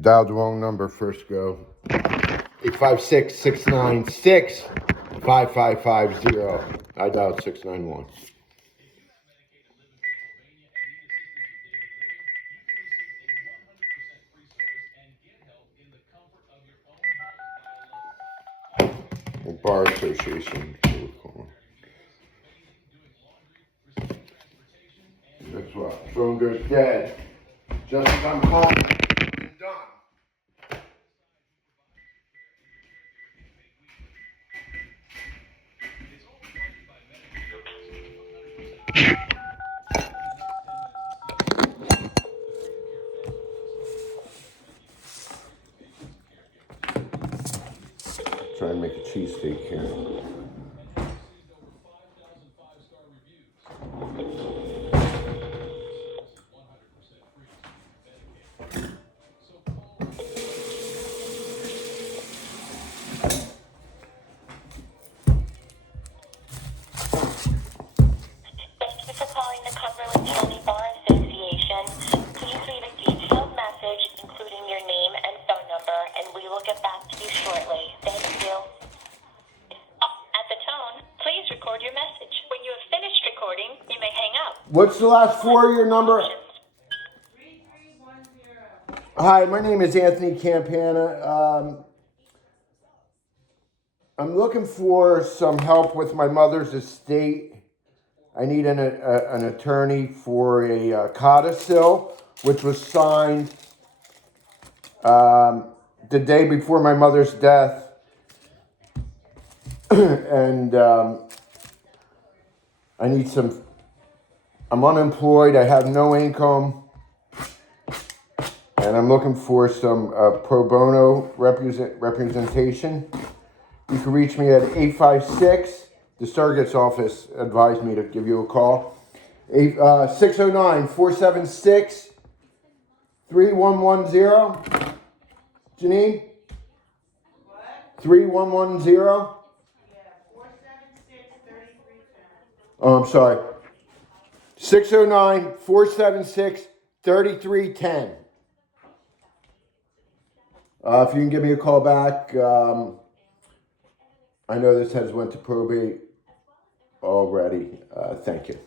Dialed the wrong number first go. 856-696-5550. I dialed 691. Bar Association. That's what. Phone goes dead. Just as I'm calling. It's done. Try and make a cheesesteak here. What's the last four of your number? 3310. Hi, my name is Anthony Campana. I'm looking for some help with my mother's estate. I need an attorney for a codicil, which was signed the day before my mother's death. And I need some. I'm unemployed. I have no income. And I'm looking for some pro bono representation. You can reach me at 856. The surrogate's office advised me to give you a call. 609-476-3110. Janine? What? 3110? Yeah, 476-3310. Oh, I'm sorry. 609-476-3310. If you can give me a call back, I know this has went to probate already. Thank you.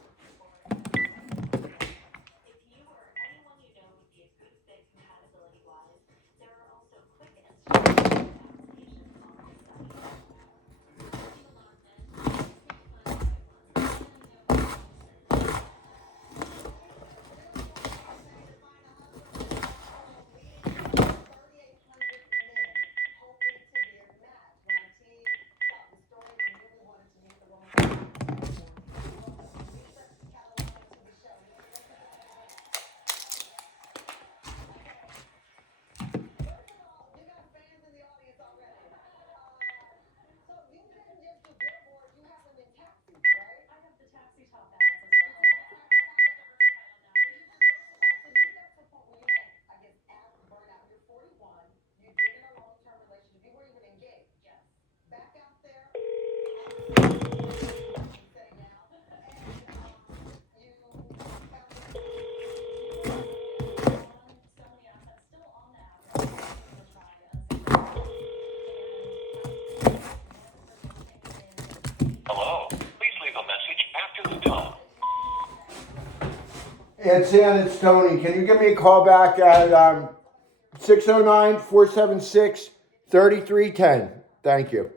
It's Tony. Can you give me a call back at 609-476-3310? Thank you.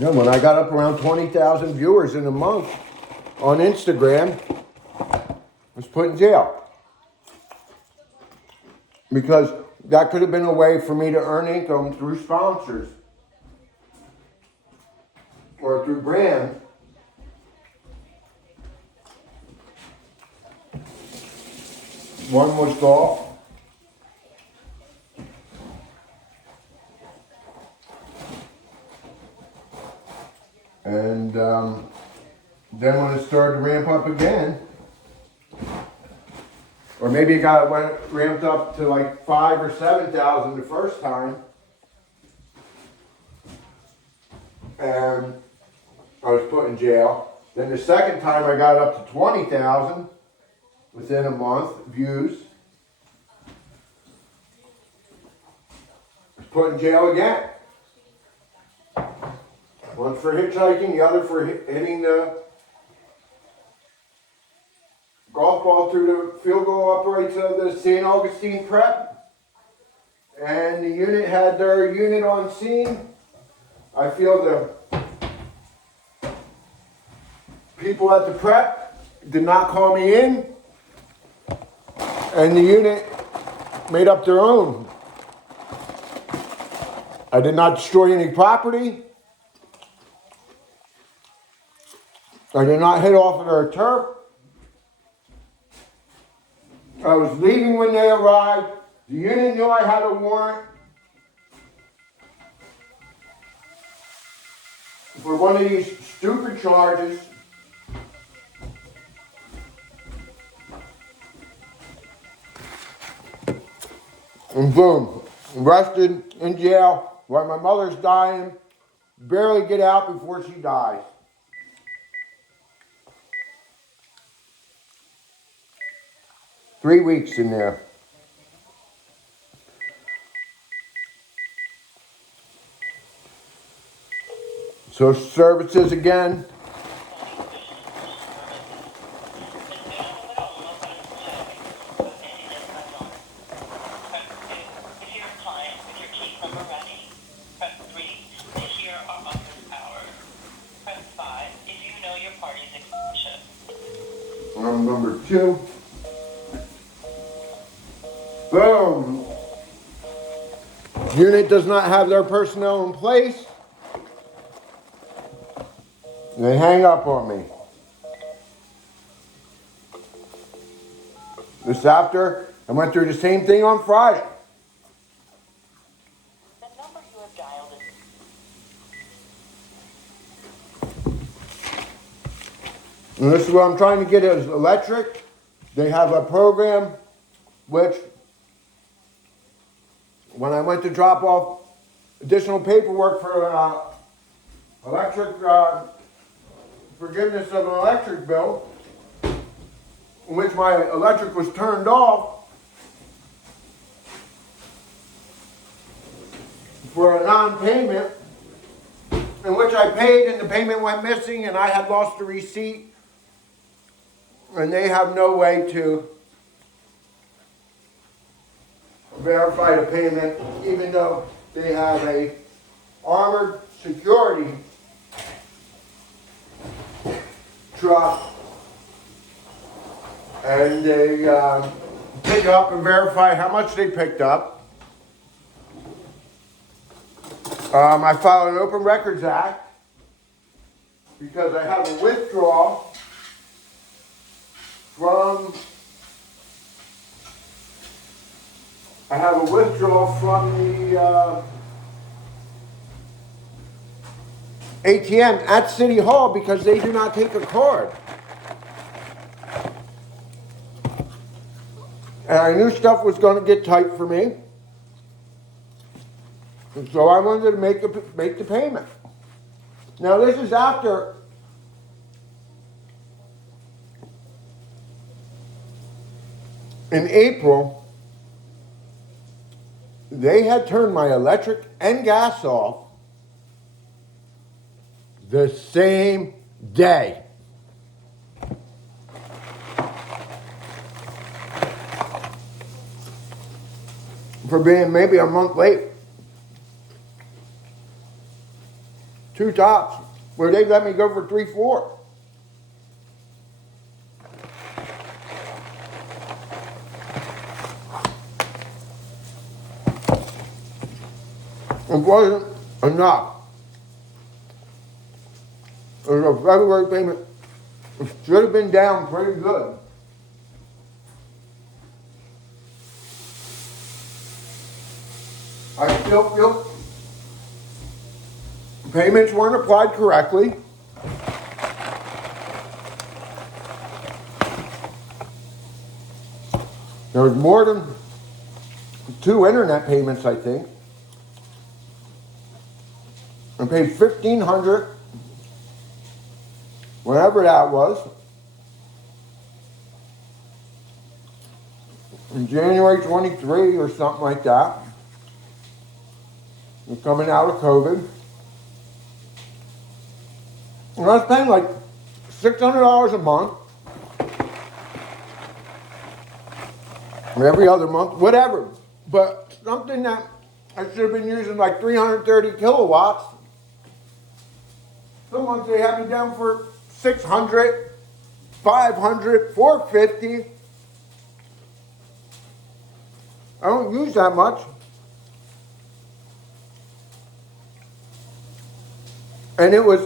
You know, when I got up around 20,000 viewers in a month on Instagram, I was put in jail. Because that could have been a way for me to earn income through sponsors or through brands. One was golf. And then when it started to ramp up again, or maybe it went ramped up to like 5,000 or 7,000 the first time, and I was put in jail. Then the second time I got up to 20,000 within a month views. I was put in jail again. One for hitchhiking, the other for hitting the golf ball through the field goal uprights of the St. Augustine Prep. And the unit had their unit on scene. I feel the people at the prep did not call me in. And the unit made up their own. I did not destroy any property. I did not hit off of their turf. I was leaving when they arrived. The unit knew I had a warrant for one of these stupid charges. And boom, arrested, in jail, while my mother's dying, barely get out before she dies. Three weeks in there. Social services again. Number 2. Boom. Unit does not have their personnel in place. They hang up on me. This after, I went through the same thing on Friday. The number you have dialed is... And this is what I'm trying to get is electric. They have a program which, when I went to drop off additional paperwork for electric forgiveness of an electric bill, in which my electric was turned off for a non-payment, in which I paid and the payment went missing and I had lost the receipt, and they have no way to verify the payment, even though they have a armored security truck, and they pick up and verify how much they picked up. I filed an Open Records Act because I have a withdrawal from the ATM at City Hall because they do not take a card. And I knew stuff was going to get tight for me. And so I wanted to make the payment. Now this is after in April, they had turned my electric and gas off the same day. For being maybe a month late. 2 tops, where they let me go for 3, 4. It wasn't enough. It was a February payment. It should have been down pretty good. I still feel payments weren't applied correctly. There was more than 2 internet payments, I think. I paid $1,500, whatever that was, in January 23 or something like that. We're coming out of COVID. And I was paying like $600 a month. Or every other month, whatever. But something that I should have been using like 330 kilowatts. Some months they have me down for 600, 500, 450. I don't use that much. And it was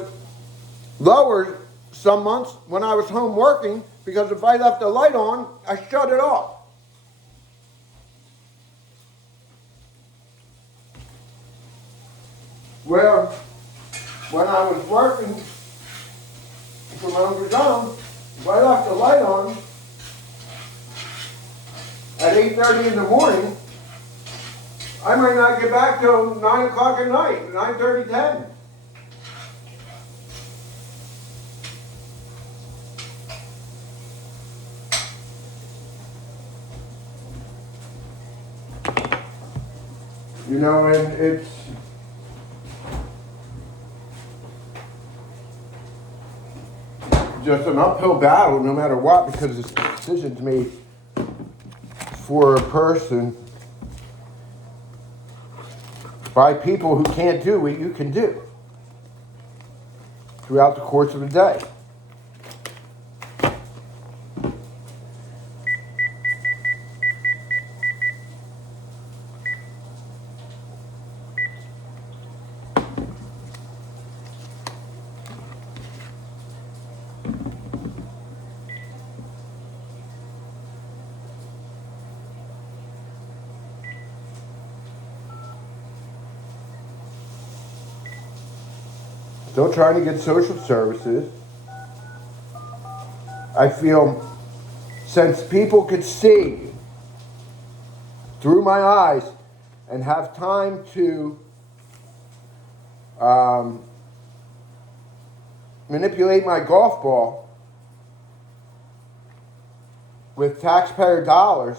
lower some months when I was home working, because if I left the light on, I shut it off. Where when I was working from Uncle John, if I left the light on at 8:30 in the morning, I might not get back till 9 o'clock at night, 9:30, 10. You know, and it's just an uphill battle no matter what, because this decision's made for a person by people who can't do what you can do throughout the course of the day. Still trying to get social services. I feel since people could see through my eyes and have time to manipulate my golf ball with taxpayer dollars,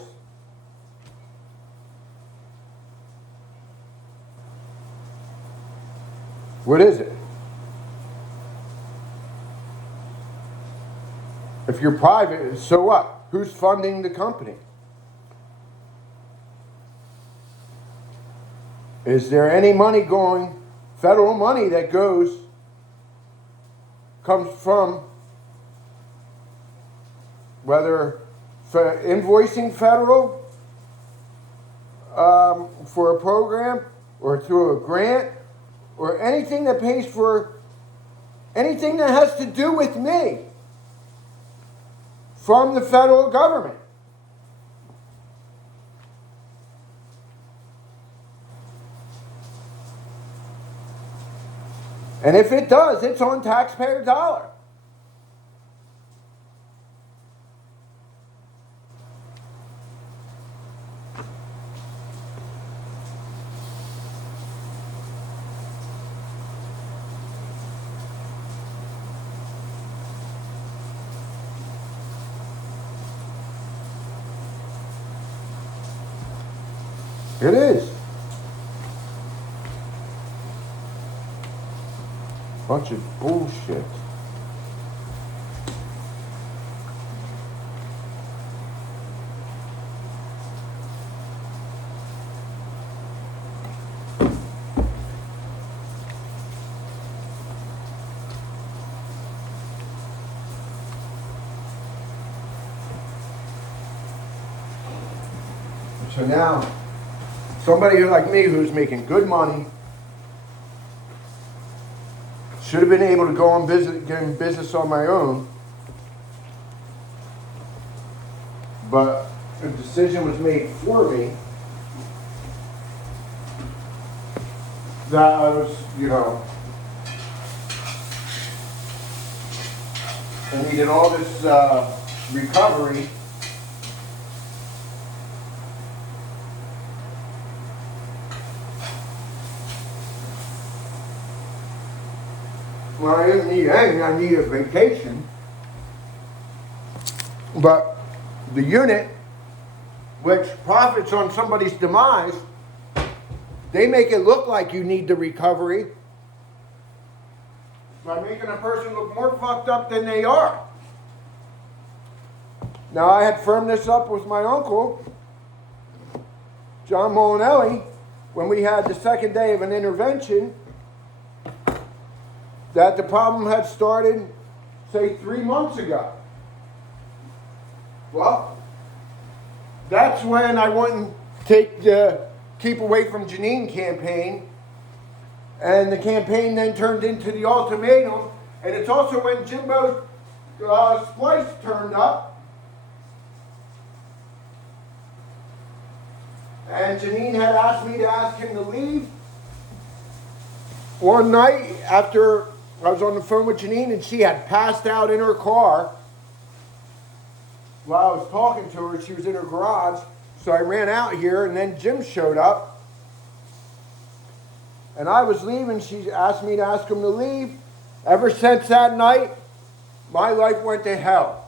what is it? If you're private, so what? Who's funding the company? Is there any money going, federal money that comes from, whether for invoicing federal for a program, or through a grant, or anything that pays for anything that has to do with me from the federal government? And if it does, it's on taxpayer dollar. It is. Bunch of bullshit. So now, somebody like me who's making good money should have been able to go on business, get in business on my own, but a decision was made for me that I was, I needed all this recovery. Well, I didn't need anything, I needed a vacation. But the unit, which profits on somebody's demise, they make it look like you need the recovery by making a person look more fucked up than they are. Now, I had firmed this up with my uncle, John Molinelli, when we had the second day of an intervention, that the problem had started, say, 3 months ago. Well, that's when I went and take the Keep Away from Janine campaign, and the campaign then turned into the ultimatum, and it's also when Jimbo's Splice turned up, and Janine had asked me to ask him to leave. One night after I was on the phone with Janine and she had passed out in her car while I was talking to her. She was in her garage. So I ran out here and then Jim showed up. And I was leaving. She asked me to ask him to leave. Ever since that night, my life went to hell.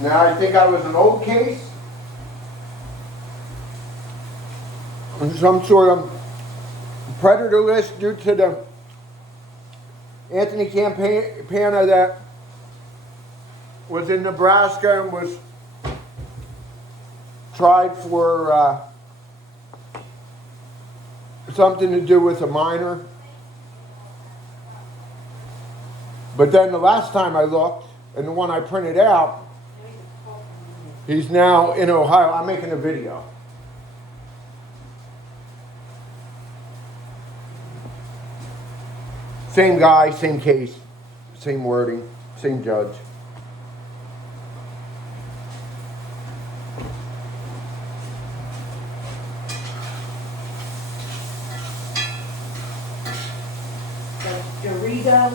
Now, I think I was an old case, on some sort of predator list due to the Anthony Campana that was in Nebraska and was tried for something to do with a minor. But then the last time I looked, and the one I printed out, he's now in Ohio. I'm making a video. Same guy, same case, same wording, same judge. Dorito.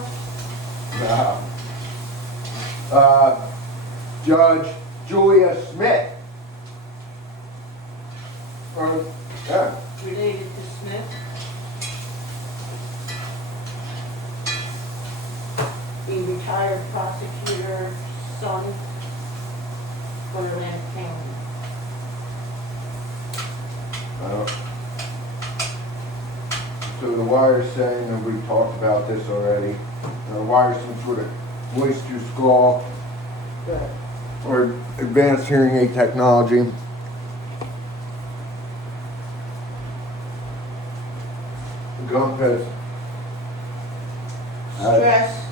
Judge Julia Smith. Yeah. Related to Smith. The retired prosecutor's son for Atlantic County. So the wire's saying, and we've talked about this already, the wire's some sort of voice to skull Good. or advanced hearing aid technology. Gump has Stress.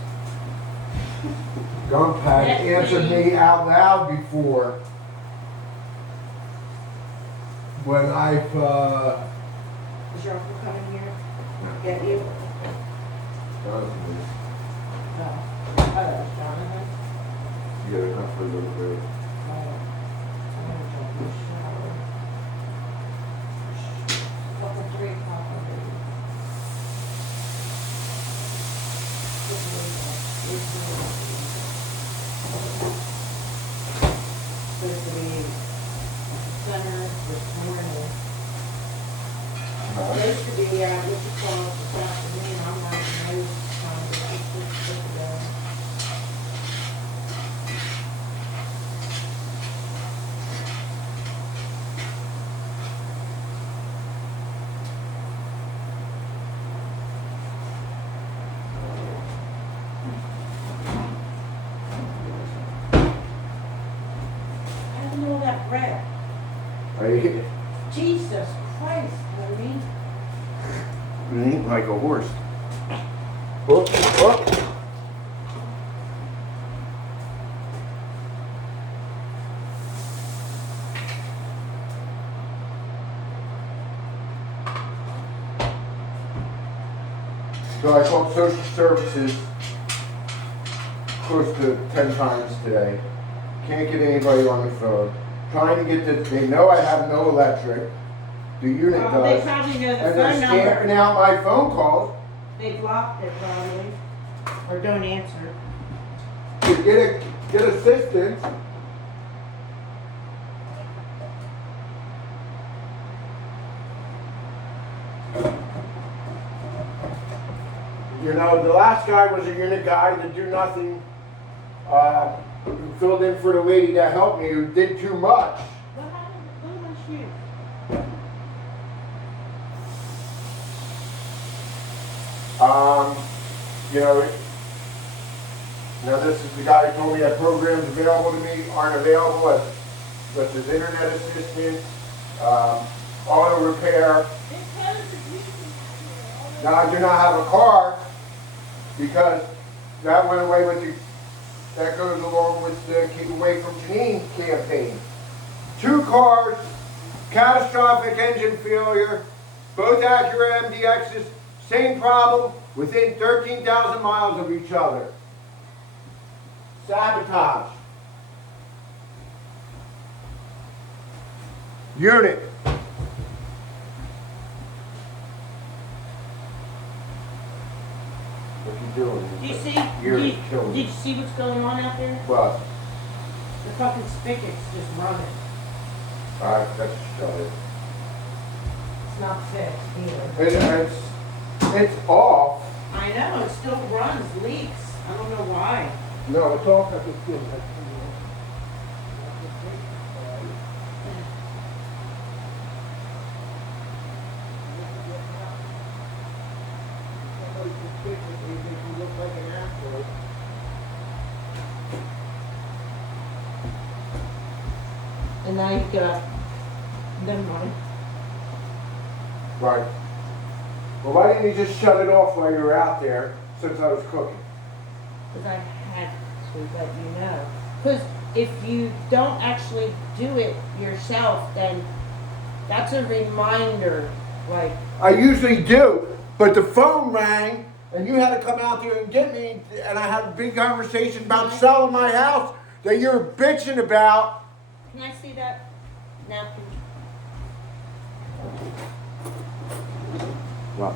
Gump had answered me out loud before when I've Is your uncle coming here? Get you? Jonathan, No. Oh, Jonathan? you get enough for a little bit. I'm gonna jump in the shower. Couple 3 o'clock already. Supposed to be center this morning. Supposed to be, what you call it, this afternoon, I'm writing notes, trying to keep this stuff going. bread. I Jesus Christ, Tony. eat like a horse. Oh, oh. So I called social services close to 10 times today. Can't get anybody on the phone. Trying to get the, they know I have no electric. The unit Well, they does. probably know the And they're phone number. stamping out my phone calls They blocked it probably, or don't answer. to get assistance. You know, the last guy was a unit guy that do nothing, who filled in for the lady that helped me, who did too much. What happened? Look at my shoe. This is the guy who told me that programs available to me aren't available, such as internet assistance, auto repair. Now, I do not have a car because that went away with the, that goes along with the Keep Away from Janine campaign. 2 cars, catastrophic engine failure, both Acura MDXs, same problem, within 13,000 miles of each other. Sabotage. Unit. What you doing? Do you see? You're Did killing me. you see what's going on out there? What? The fucking spigot's just running. That's shut it. It's not fixed either. It's off. I know, it still runs, leaks. I don't know why. No, it's off. And now you've got, never mind. Right. Well, why didn't you just shut it off while you were out there since I was cooking? Because I had to let you know. Because if you don't actually do it yourself, then that's a reminder, like, I usually do, but the phone rang and you had to come out there and get me, and I had a big conversation about selling my house that you're bitching about. can I see that napkin? What?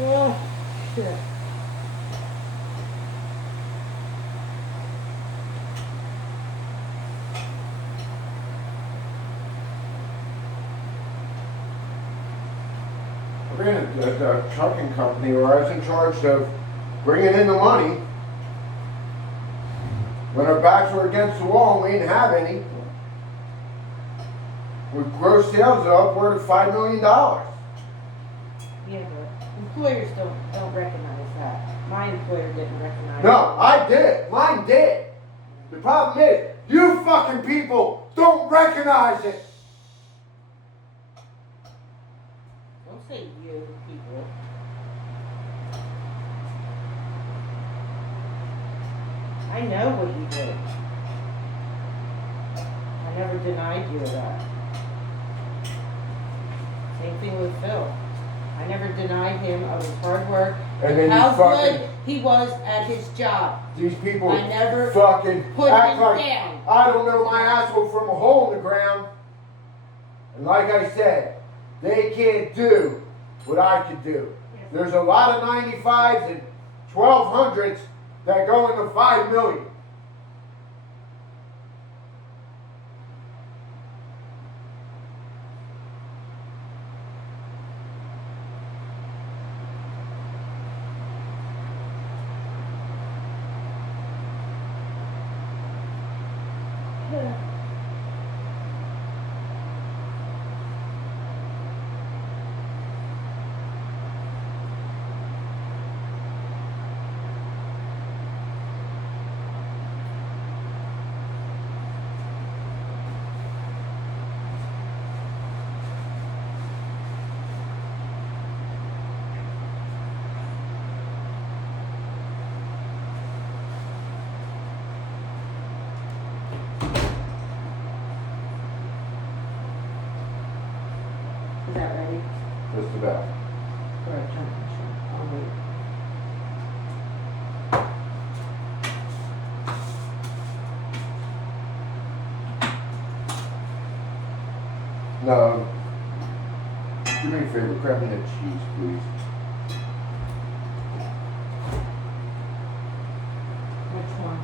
Oh, shit. I ran a trucking company where I was in charge of bringing in the money. When our backs were against the wall and we didn't have any, with gross sales upward of $5 million. Yeah, but employers don't recognize that. My employer didn't recognize No, I did. Mine did. The problem is, you fucking people don't recognize it. Don't say you people. I know what you did. I never denied you of that. Same thing with Phil. I never denied him of his hard work And then how you fucking, good he was at his job. these people I never fucking put act him like down. I don't know my asshole from a hole in the ground. And like I said, they can't do what I could do. There's a lot of 95s and 1200s that go into 5 million. Is that ready? Just about. For a jump insurance? I'll wait. No. Do me a favor, grab me that cheese, please. Which one?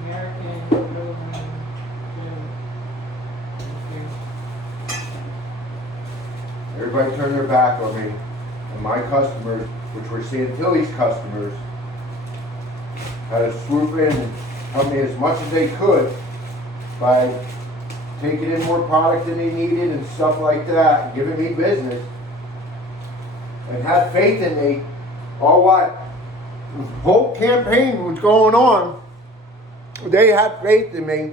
American, Roman, Everybody turned their back on me, and my customers, which were Santilli's customers, had to swoop in and help me as much as they could by taking in more product than they needed and stuff like that, and giving me business, and had faith in me. All what the whole campaign was going on, they had faith in me.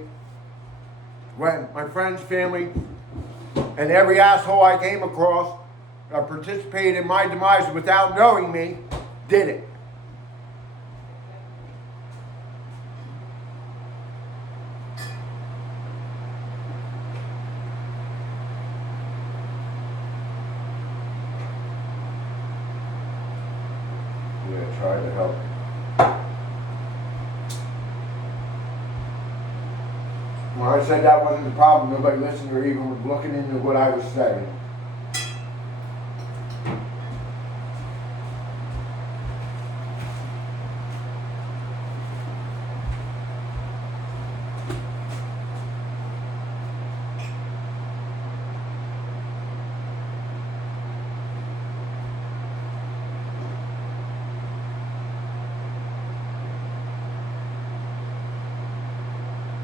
When my friends, family, and every asshole I came across that participated in my demise without knowing me did it. Yeah, try to help. When I said that wasn't the problem, nobody listened or even was looking into what I was saying.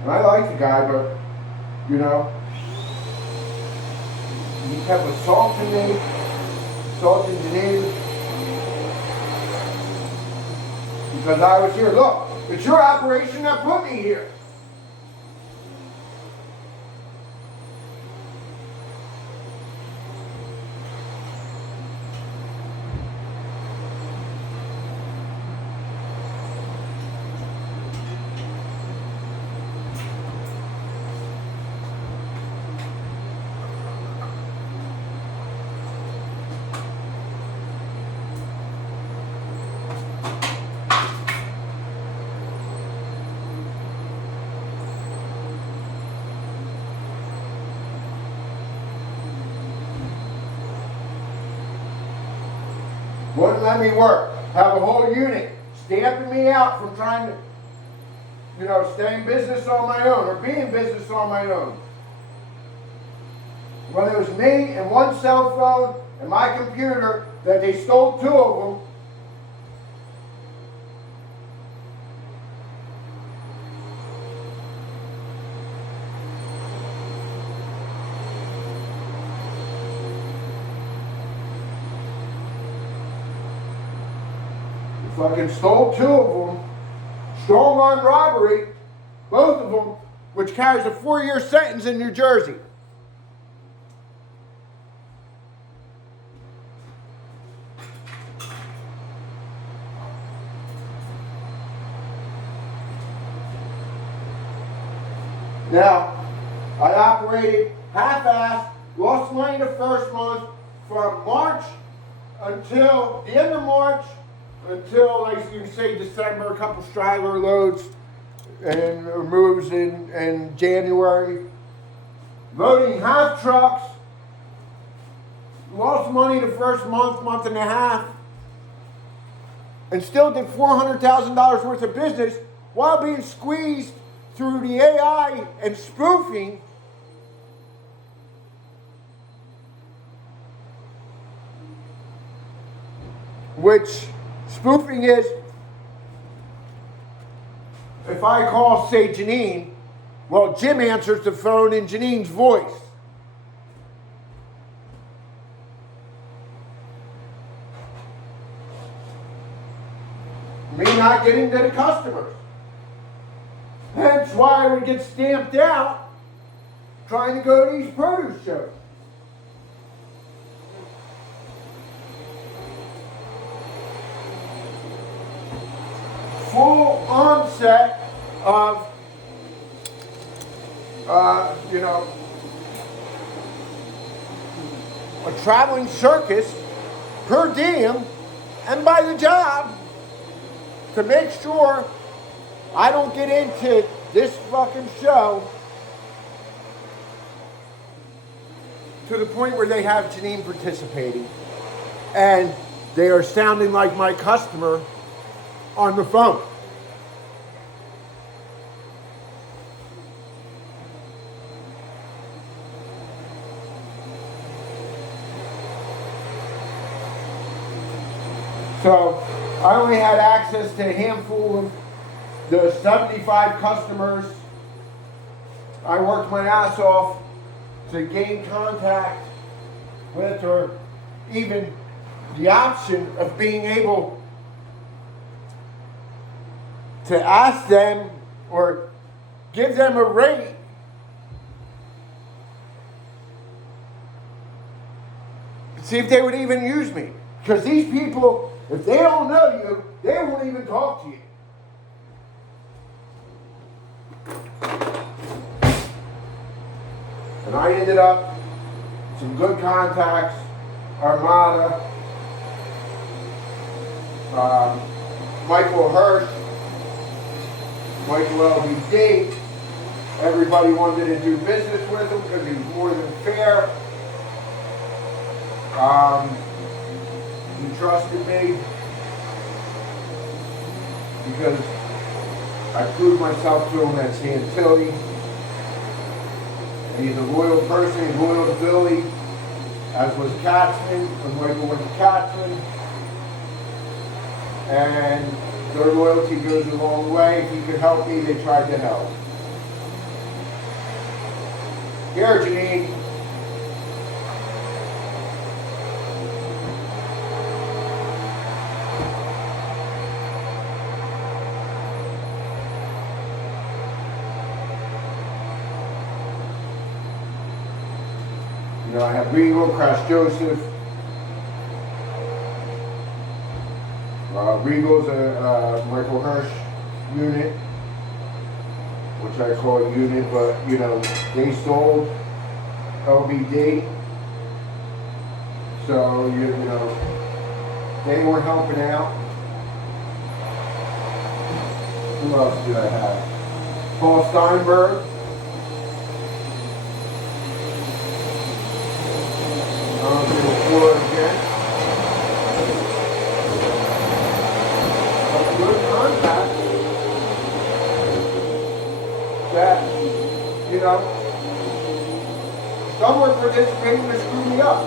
And I like the guy, but, you know, he kept assaulting me, assaulting Janine, because I was here. Look, it's your operation that put me here. Wouldn't let me work. Have a whole unit stamping me out from trying to, you know, stay in business on my own or be in business on my own. When it was me and one cell phone and my computer that they stole 2 of them. Fucking stole 2 of them, strong arm robbery, both of them, which carries a 4-year sentence in New Jersey. Now, I operated half-assed, lost money the first month from March until the end of March, until, like you say, December, a couple straggler loads and moves in January. Loading half trucks. Lost money the first month, month and a half. and still did $400,000 worth of business while being squeezed through the AI and spoofing. Which spoofing is, if I call, say, Janine, well, Jim answers the phone in Janine's voice. Me not getting to the customers. Hence why I would get stamped out trying to go to these produce shows. Full onset of, a traveling circus per diem and by the job to make sure I don't get into this fucking show to the point where they have Janine participating and they are sounding like my customer on the phone. So I only had access to a handful of the 75 customers I worked my ass off to gain contact with, or even the option of being able to ask them or give them a rate see if they would even use me. Because these people, if they don't know you, they won't even talk to you. And I ended up some good contacts, Armada, Michael Hirsch, Michael LBD. Everybody wanted to do business with him because he was more than fair. He trusted me because I proved myself to him at Santilli. He's a loyal person, he's loyal to Billy, as was Katzman when Michael went to Katzman. And their loyalty goes a long way. If he could help me, they tried to help. Here, Janine. You know, I have Regal, Crash Joseph. Regal's a Michael Hirsch unit, which I call a unit, but you know, they sold LBD. So, you know, they were helping out. Who else did I have? Paul Steinberg. Again. A good contact that, you know, some were participating to screw me up.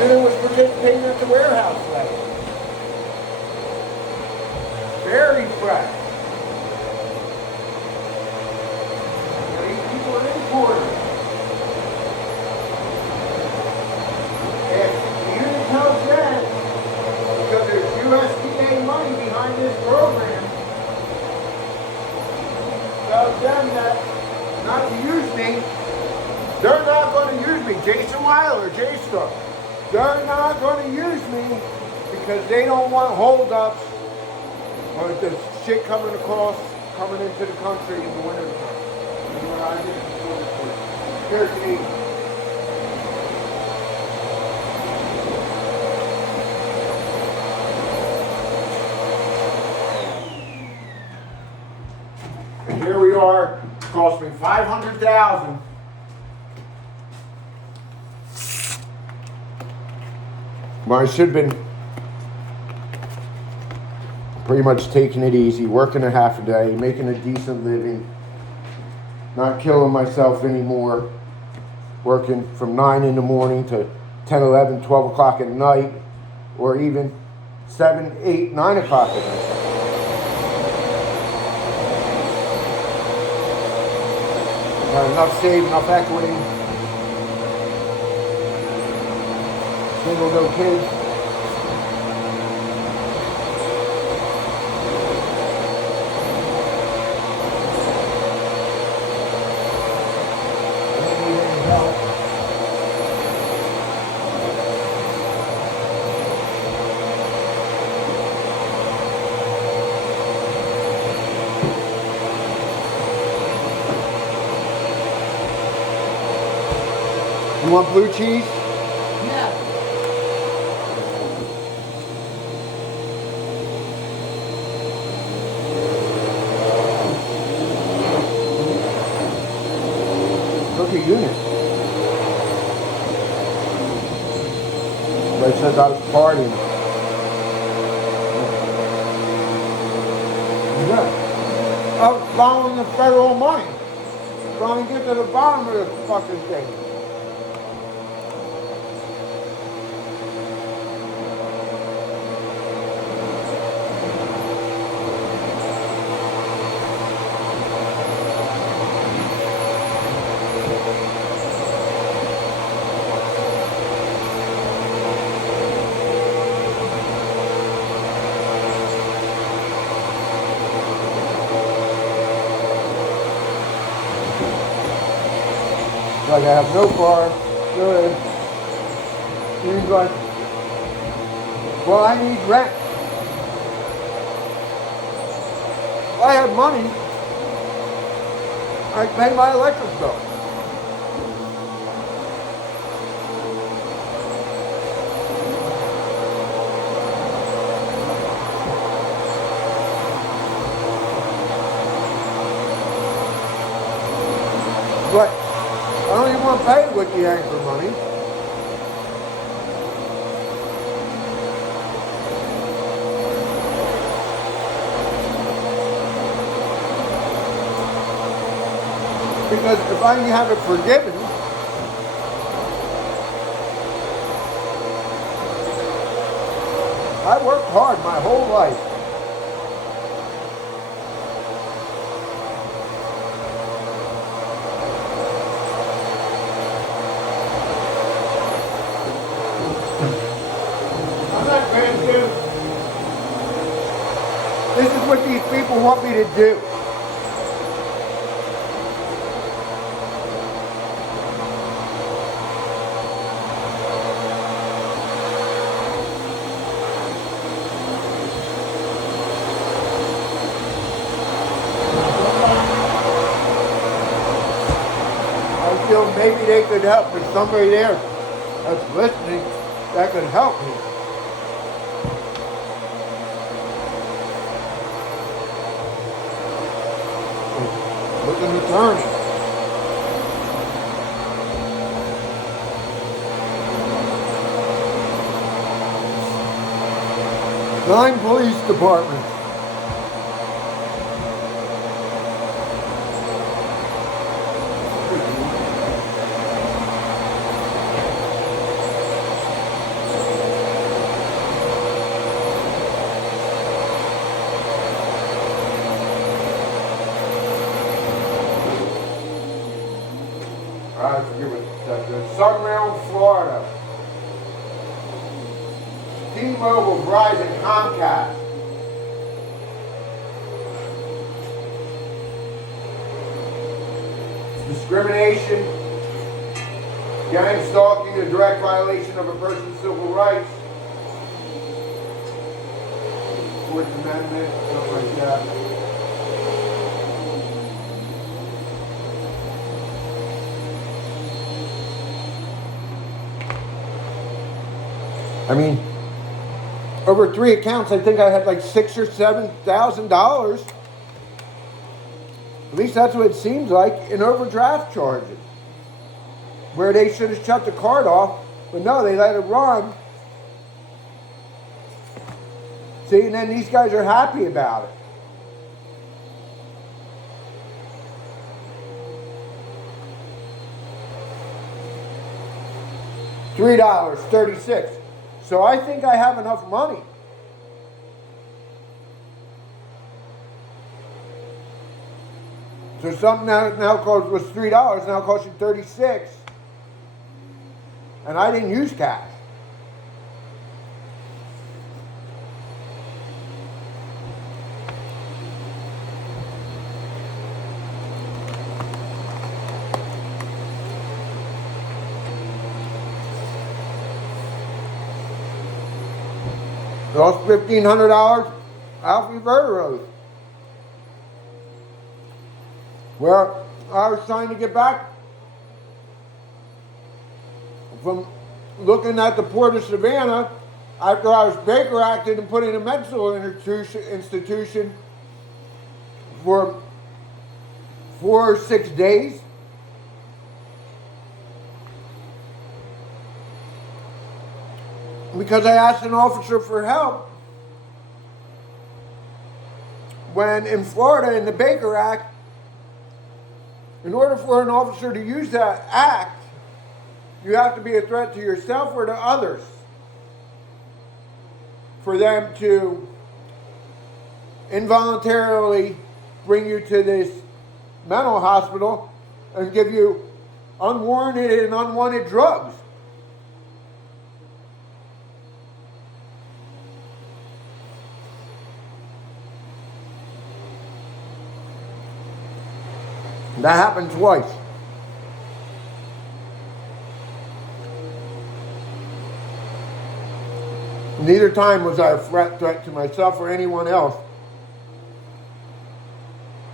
Unit was participating at the warehouse level. Very fresh. Importers. If the unit tells them, because there's USDA money behind this program, tells them that not to use me, they're not going to use me. Jason Weiler, J-Star, they're not going to use me because they don't want holdups or the shit coming into the country in the winter time. You know what I mean? Here, Janine. And here we are. It cost me $500,000 Well, I should have been pretty much taking it easy, working a half a day, making a decent living, not killing myself anymore, working from 9 in the morning to 10, 11, 12 o'clock at night, or even 7, 8, 9 o'clock at night. Got enough saved, enough equity. Single, no kids. Don't need any help. You want blue cheese? No. Cookie unit. They said I was partying. Yeah. I was following the federal money. Trying to get to the bottom of this fucking thing. Like I have no car, good. He's like, well, I need rent. If I had money, I'd pay my electric bill. But I don't even want to pay with the anchor money. Because if I can have it forgiven, I worked hard my whole life. I'm not trying to do. This is what these people want me to do. I feel maybe they could help. There's somebody there that's listening that could help me. Look at the attorney. Nine police departments. I forget what the Sunround, Florida. T-Mobile, Verizon, Comcast. Discrimination, gang stalking, a direct violation of a person's civil rights. Fourth Amendment, stuff like that. I mean, over 3 accounts, I think I had like $6,000 or $7,000. At least that's what it seems like in overdraft charges, where they should have shut the card off, but no, they let it run See, and then these guys are happy about it. $3.36. So I think I have enough money. So something that now was $3 now costs you 36, and I didn't use cash. Lost $1,500 Alfie Verderos. Well, I was trying to get back from looking at the Port of Savannah after I was Baker acted and put in a mental institution for 4 or 6 days. Because I asked an officer for help when in Florida in the Baker Act, in order for an officer to use that act, you have to be a threat to yourself or to others for them to involuntarily bring you to this mental hospital and give you unwarranted and unwanted drugs. That happened twice. Neither time was I a threat to myself or anyone else.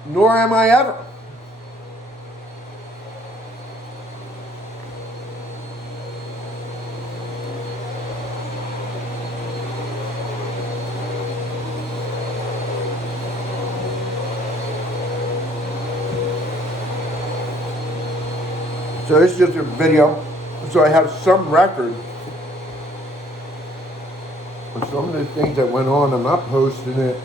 Nor am I ever. So this is just a video, so I have some record of some of the things that went on. I'm not posting it.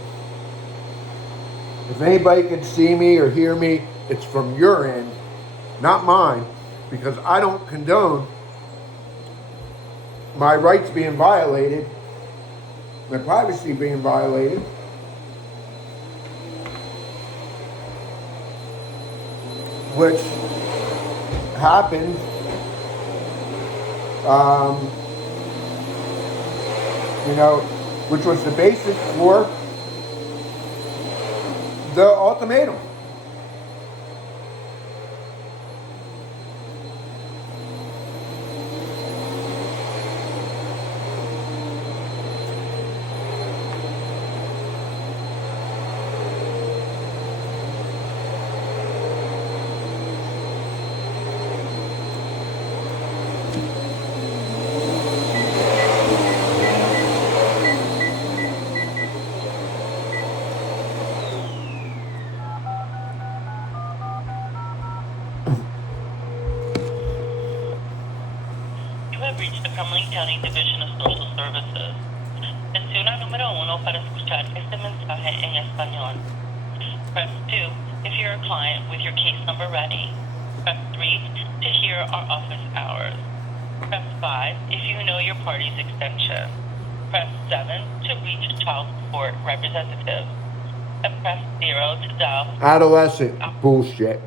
If anybody can see me or hear me, it's from your end, not mine, because I don't condone my rights being violated, my privacy being violated. Which happened which was the basis for the ultimatum. Reached the Cumberland County Division of Social Services. Presiona número 1 para escuchar este mensaje en español. Press 2 if you're a client with your case number ready. Press 3 to hear our office hours. Press 5 if you know your party's extension. Press 7 to reach a child support representative. And press 0 to dial Adolescent bullshit.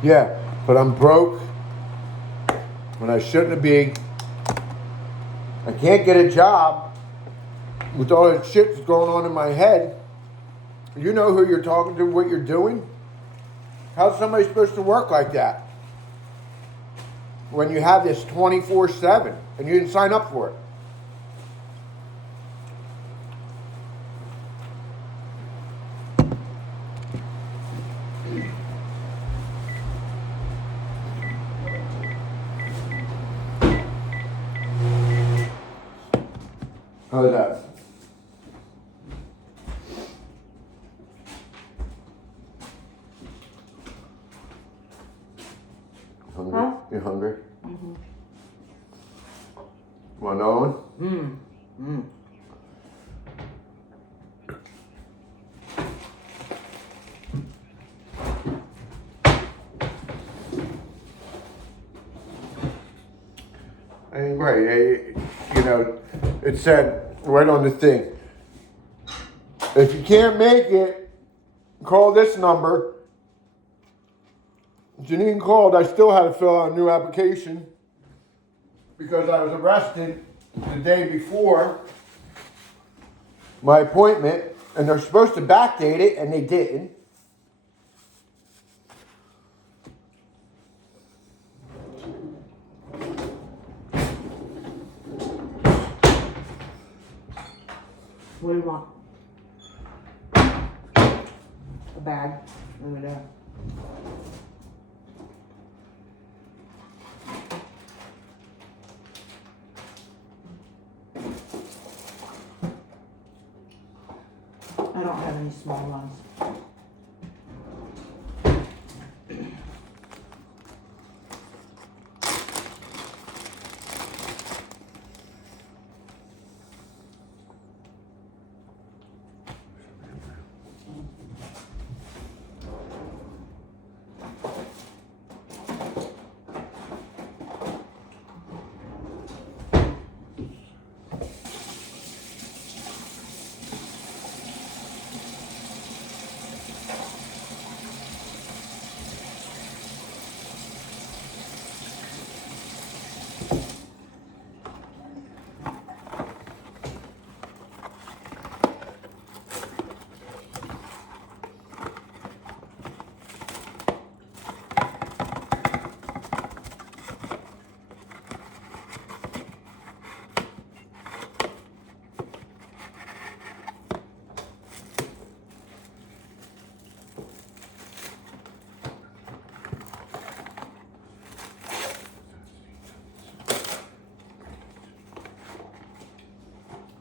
Yeah, but I'm broke when I shouldn't be. I can't get a job with all that shit that's going on in my head. You know who you're talking to, what you're doing? How's somebody supposed to work like that when you have this 24/7 and you didn't sign up for it? How's that? Hungry? Huh? You hungry? Mm-hmm. Want another one? And right, you know, it said right on the thing, if you can't make it, call this number. Janine called, I still had to fill out a new application because I was arrested the day before my appointment, and they're supposed to backdate it, and they didn't. What do you want? A bag. Over there. I don't have any small ones.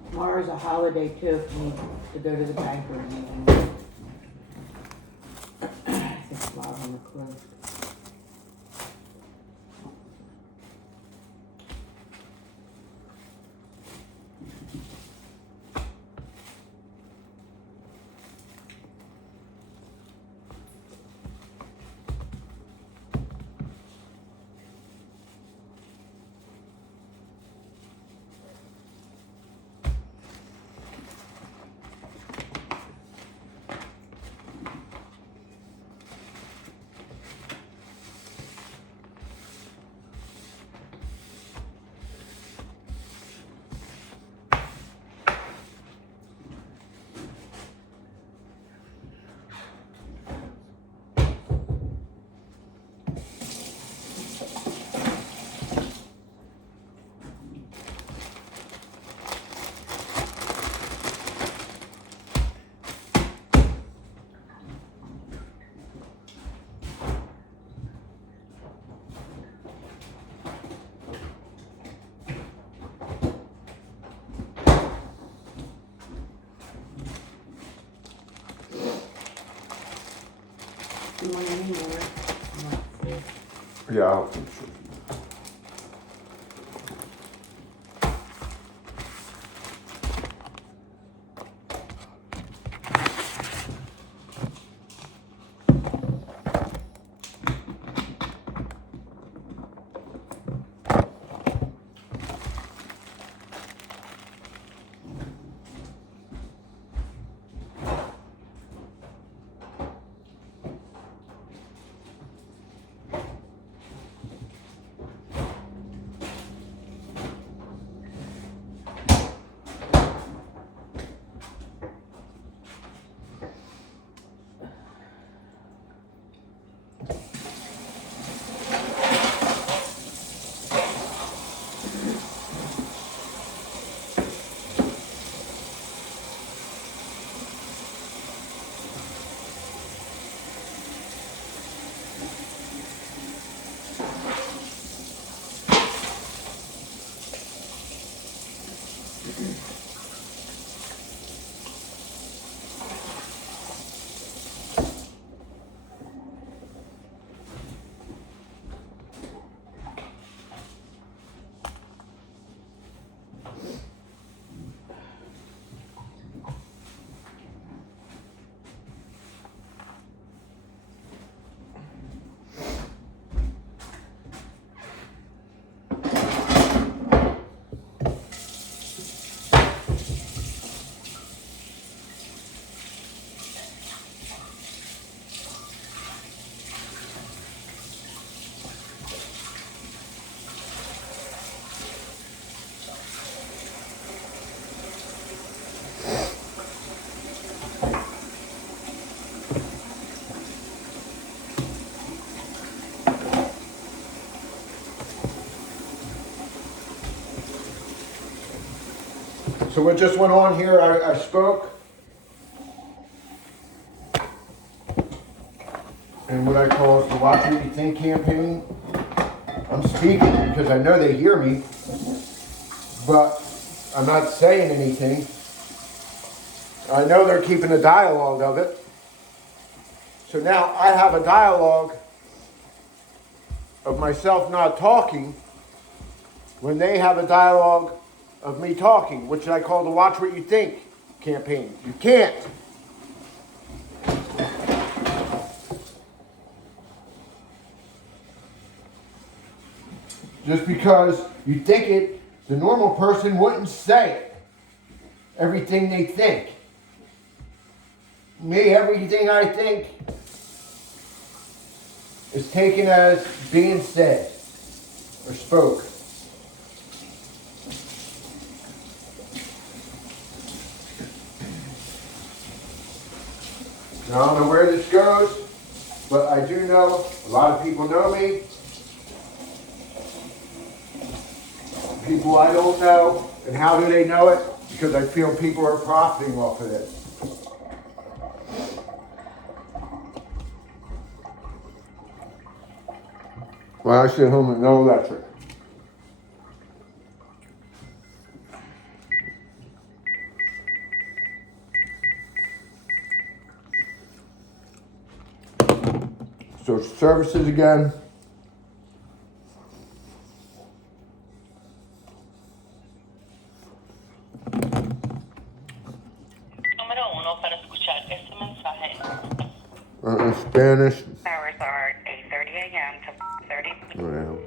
Tomorrow's a holiday too if you need to go to the bank or anything. I think a lot of them are closed. You want any more? Yeah, I'll finish it. So what just went on here, I spoke. And what I call is the Watch What You Think campaign. I'm speaking because I know they hear me, but I'm not saying anything. I know they're keeping a dialogue of it. So now I have a dialogue of myself not talking when they have a dialogue of me talking, which I call the Watch What You Think campaign. You can't. Just because you think it, the normal person wouldn't say it. Everything they think. Me, everything I think is taken as being said or spoke. Now, I don't know where this goes, but I do know a lot of people know me. People I don't know, and how do they know it? Because I feel people are profiting off of this. When I sit home with no electric. So services again. Número 1 para escuchar este mensaje. In Spanish. Hours are 8:30 a.m. to 4:30 p.m. Well,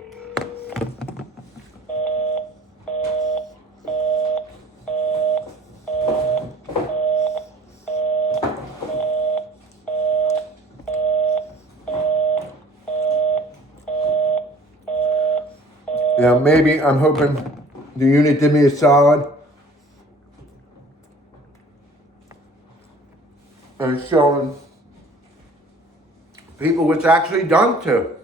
yeah, maybe I'm hoping the unit did me a solid and showing people what's actually done to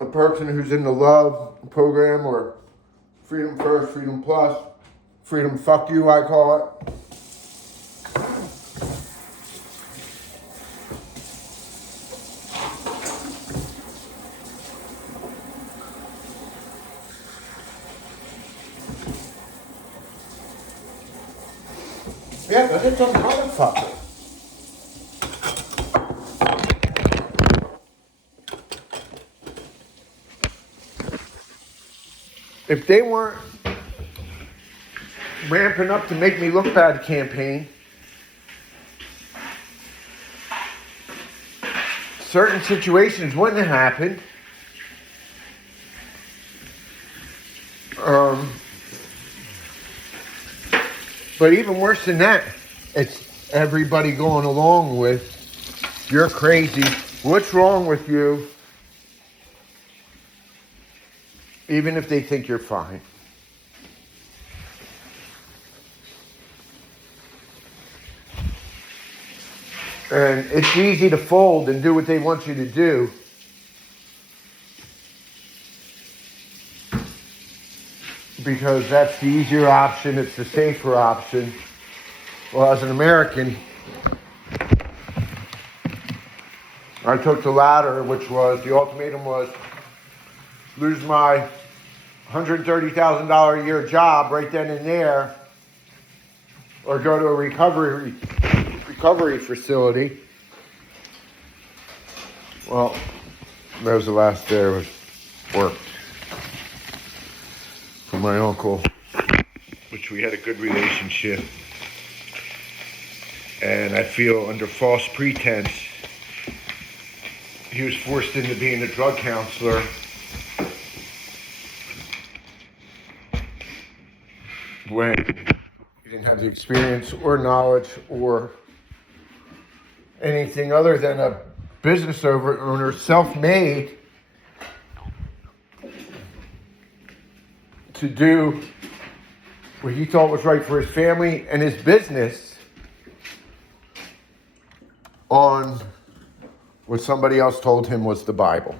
a person who's in the love program or Freedom First, Freedom Plus, Freedom Fuck You, I call it. Yeah, but it's a motherfucker. If they weren't ramping up to make me look bad campaign, certain situations wouldn't have happened. But even worse than that, it's everybody going along with, you're crazy, what's wrong with you? Even if they think you're fine. And it's easy to fold and do what they want you to do. Because that's the easier option, it's the safer option. Well, as an American, I took the latter, which was, the ultimatum was, lose my $130,000 a year job right then and there, or go to a recovery facility. Well, that was the last there was worked. From my uncle, which we had a good relationship, and I feel under false pretense he was forced into being a drug counselor when he didn't have the experience or knowledge or anything other than a business owner, self-made, to do what he thought was right for his family and his business on what somebody else told him was the Bible.